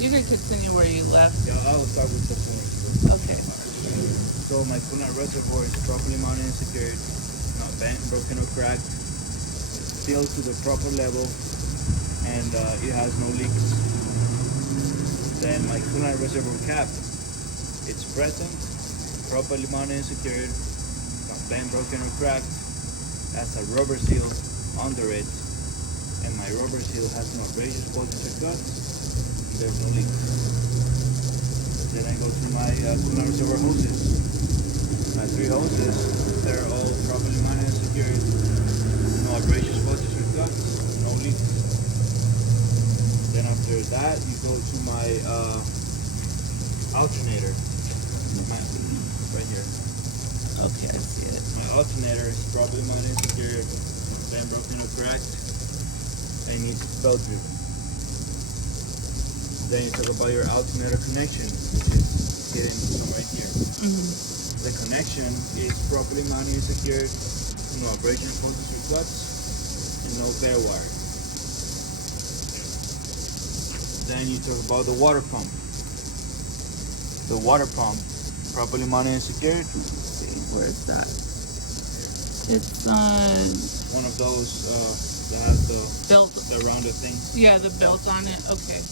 You can continue where you left. Yeah, I'll start with the point. Okay. So my coolant reservoir is properly mounted and secured, not bent, broken, or cracked, filled to the proper level, and it has no leaks. Then my coolant reservoir cap, it's present, properly mounted and secured, not bent, broken, or cracked, has a rubber seal under it, and my rubber seal has no abrasions, bulges, or cuts. There's no leaks. Then I go to my coolant reservoir hoses. My 3 hoses, they're all properly mounted and secured. No abrasions, bulges, or cuts. No leaks. Then after that, you go to my alternator. Right here. Okay, I see it. My alternator is properly mounted and secured. Not bent, broken, or cracked. And it's belt driven. Then you talk about your alternator connection, which is hidden somewhere here. The connection is properly mounted and secured, no abrasions, bulges, or cuts, and no bare wire. Then you talk about the water pump. The water pump, properly mounted and secured. Let's see, where is that? It's One of those that has built. the rounded thing. Yeah, the belt on it. Okay.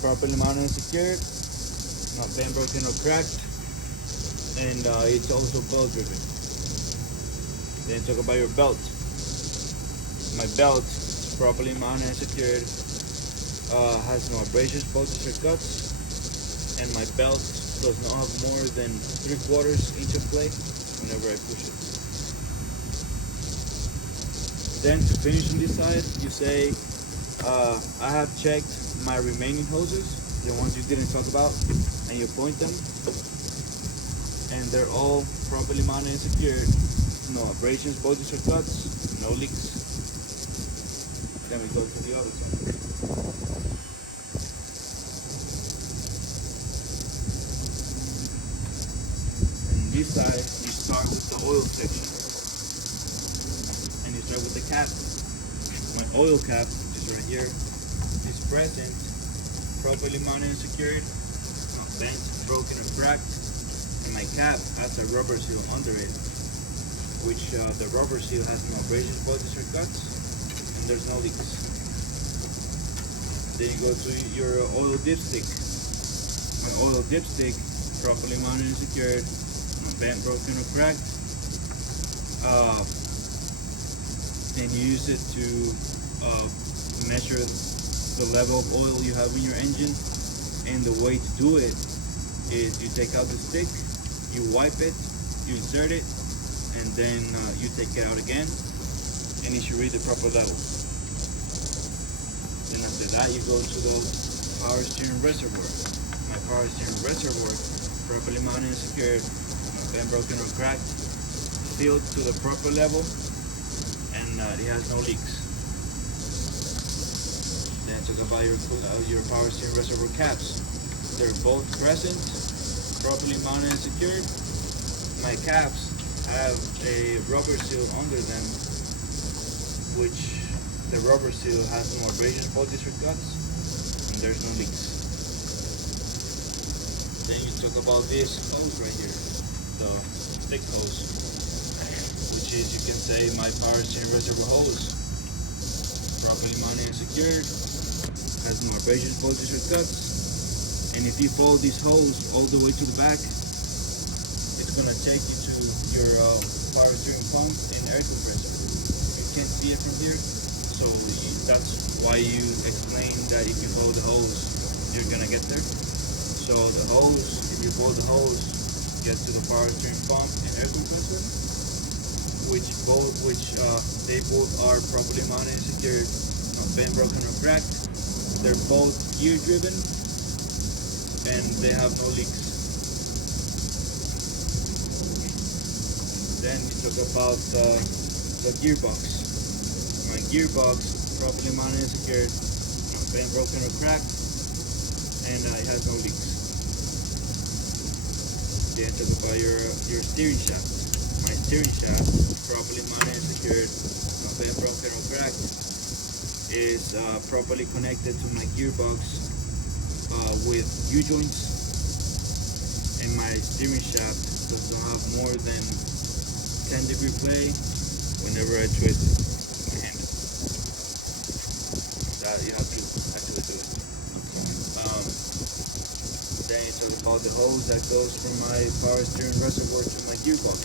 Properly mounted and secured, not bent, broken, or cracked, and it's also belt driven. Then talk about your belt. My belt is properly mounted and secured, has no abrasions, bulges, or cuts, and my belt does not have more than 3/4 inch of play whenever I push it. Then to finish on this side, you say, I have checked my remaining hoses, the ones you didn't talk about, and you point them, and they're all properly mounted and secured. No abrasions, bulges, or cuts, no leaks. Then we go to the other side. And this side, you start with the oil section, and you start with the cap. My oil cap, which is right here, is present, properly mounted and secured, not bent, broken, or cracked, and my cap has a rubber seal under it, which the rubber seal has no abrasions, bulges, or cuts, and there's no leaks. Then you go to your oil dipstick. My oil dipstick, properly mounted and secured, not bent, broken, or cracked, and you use it to measure the level of oil you have in your engine. And the way to do it is you take out the stick, you wipe it, you insert it, and then you take it out again, and it should read the proper level. Then after that, you go to the power steering reservoir. My power steering reservoir, properly mounted and secured, not bent, broken, or cracked, filled to the proper level, and it has no leaks. Then talk about your power steering reservoir caps. They're both present, properly mounted and secured. My caps have a rubber seal under them, which the rubber seal has no abrasions, bulges, or cuts, and there's no leaks. Then you talk about this hose right here, the thick hose, which is, you can say, my power steering reservoir hose, properly mounted and secured, has no abrasions, bulges, or cuts. And if you follow this hose all the way to the back, it's going to take you to your power steering pump and air compressor. You can't see it from here, so that's why you explain that if you follow the hose, you're going to get there. So the hose, if you follow the hose, get to the power steering pump and air compressor, they both are properly mounted and secured, not bent, broken, or cracked. They're both gear driven, and they have no leaks. Then we talk about the gearbox. My gearbox, properly mounted and secured, not bent, broken, or cracked, and it has no leaks. Then talk about your steering shaft. My steering shaft, properly mounted and secured, not bent, broken, or cracked, is properly connected to my gearbox with U-joints, and my steering shaft does not have more than 10-degree play whenever I twist my hand. That you have to actually do it. Then you talk about the hose that goes from my power steering reservoir to my gearbox.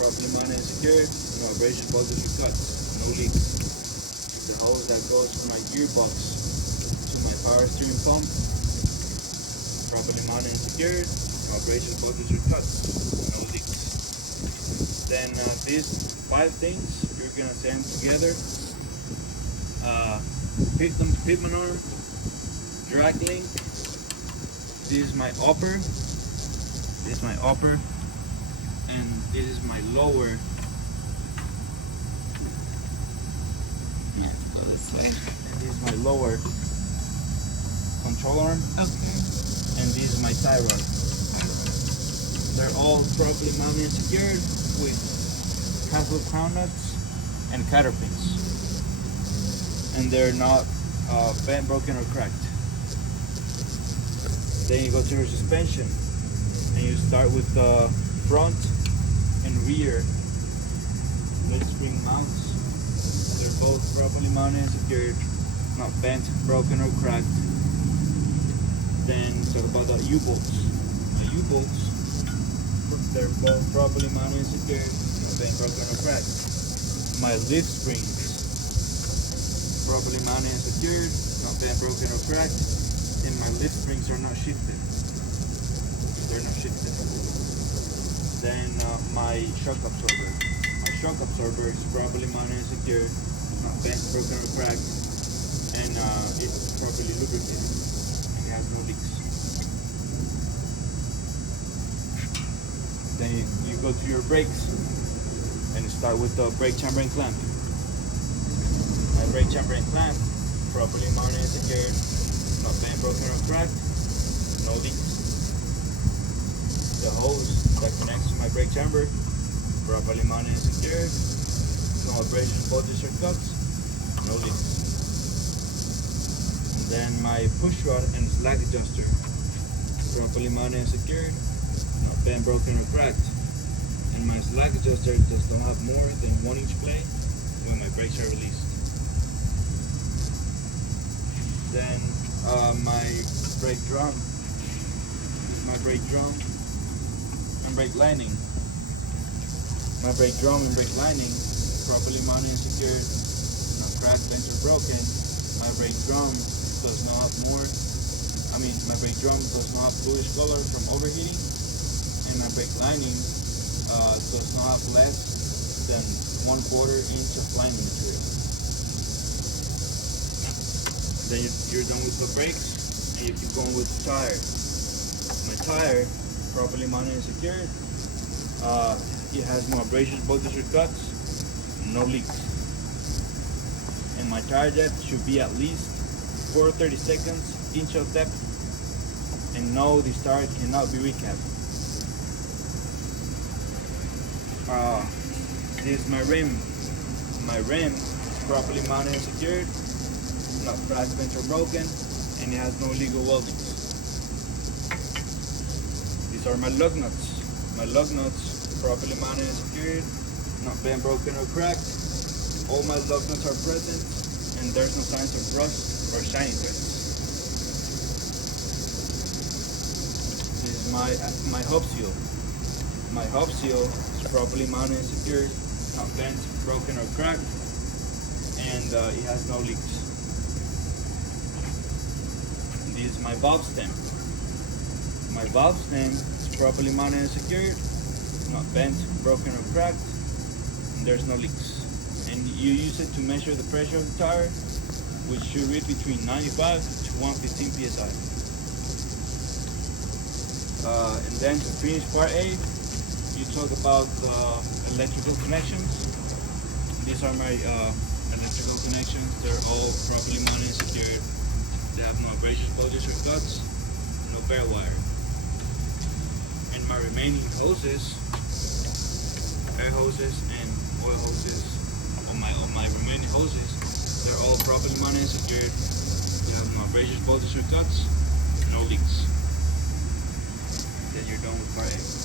Properly mounted and secured, no abrasion, bulges, or cuts, no leaks. The hose that goes from my gearbox to my power steering pump, properly mounted and secured, no abrasion, bulges, or cuts, no leaks. Then these 5 things, you're gonna set them together. Pitman arm, drag link. This is my upper. This is my upper, and this is my lower. Yeah, go this way. And this is my lower control arm. Okay. And this is my tie rod. They're all properly mounted and secured with half-loop crown nuts and cotter pins. And they're not bent, broken, or cracked. Then you go to your suspension, and you start with the front and rear lead spring mounts. They're both properly mounted and secured, not bent, broken, or cracked. Then talk about the U-bolts. The U-bolts, they're both properly mounted and secured, not bent, broken, or cracked. My lift springs, properly mounted and secured, not bent, broken, or cracked. And my lift springs are not shifted. They're not shifted. Then my shock absorber. My shock absorber is properly mounted and secured, not bent, broken, or cracked, and it's properly lubricated. And it has no leaks. Then you go to your brakes and start with the brake chamber and clamp. My brake chamber and clamp, properly mounted and secured, not bent, broken, or cracked, no leaks. The hose that connects to my brake chamber, properly mounted and secured, no abrasion, bulges, or cuts, no leaks. And then my push rod and slack adjuster, properly mounted and secured, not bent, broken, or cracked. And my slack adjuster does not have more than 1 inch play when my brakes are released. Then my brake drum. This is my brake drum and brake lining. My brake drum and brake lining, properly mounted and secured, not cracked, bent, or broken. My brake drum does not have my brake drum does not have bluish color from overheating, and my brake lining does not have less than 1/4 inch of lining material. Then you're done with the brakes, and you keep going with the tire. My tire, properly mounted and secured, it has no abrasions, bulges, or cuts, no leaks. And my tire depth should be at least 4 30-seconds, inch of depth, and no, this tire cannot be recapped. This is my rim. My rim is properly mounted and secured, not cracked, bent, or broken, and it has no illegal weldings. These are my lug nuts. My lug nuts, properly mounted and secured, not bent, broken, or cracked. All my lug nuts are present, and there's no signs of rust or shiny threads. This is my hub seal. My hub seal is properly mounted and secured, not bent, broken, or cracked, and it has no leaks. This is my valve stem. My valve stem is properly mounted and secured, not bent, broken, or cracked, and there's no leaks. And you use it to measure the pressure of the tire, which should read between 95 to 115 psi. And then to finish part A, you talk about electrical connections. These are my electrical connections. They're all properly mounted and secured. They have no abrasions, bulges, or cuts, no bare wire. And my remaining hoses, air hoses and oil hoses, on my remaining hoses, they're all properly mounted and secured. They have no abrasions, voltage cuts, no leaks. Then you're done with part A.